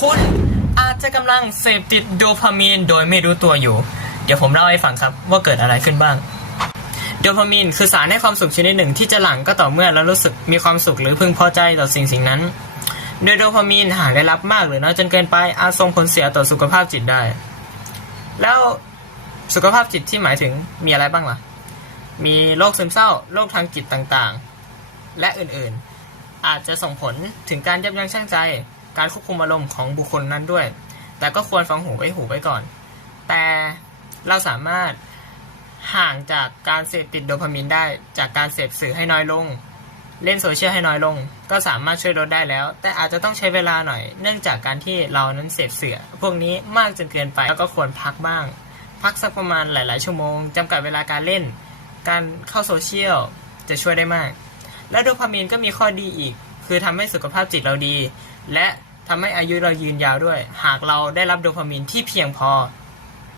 คุณอาจจะกำลังเสพติดโดพามีนโดยไม่รู้ตัวอยู่ เดี๋ยวผมเล่าให้ฟังครับว่าเกิดอะไรขึ้นบ้างโดพามีนคือสารให้ความสุขชนิดหนึ่งที่จะหลั่งก็ต่อเมื่อเรารู้สึกมีความสุขหรือพึงพอใจต่อสิ่งนั้นโดยโดพามีนหากได้รับมากหรือน้อยจนเกินไปอาจส่งผลเสียต่อสุขภาพจิตได้แล้วสุขภาพจิตที่หมายถึงมีอะไรบ้างล่ะมีโรคซึมเศร้าโรคทางจิตต่างๆและอื่นๆอาจจะส่งผลถึงการยับยั้งชั่งใจการควบคุมอารมณ์ของบุคคลนั้นด้วยแต่ก็ควรฟังหูไว้ก่อนแต่เราสามารถห่างจากการเสพติดโดพามีนได้จากการเสพสื่อให้น้อยลงเล่นโซเชียลให้น้อยลงก็สามารถช่วยลดได้แล้วแต่อาจจะต้องใช้เวลาหน่อยเนื่องจากการที่เรานั้นเสพสื่อพวกนี้มากจนเกินไปแล้วก็ควรพักบ้างพักสักประมาณหลายๆชั่วโมงจำกัดเวลาการเล่นการเข้าโซเชียลจะช่วยได้มากและโดพามีนก็มีข้อดีอีกคือทำให้สุขภาพจิตเราดีและทำให้อายุเรายืนยาวด้วยหากเราได้รับโดพามีนที่เพียงพอ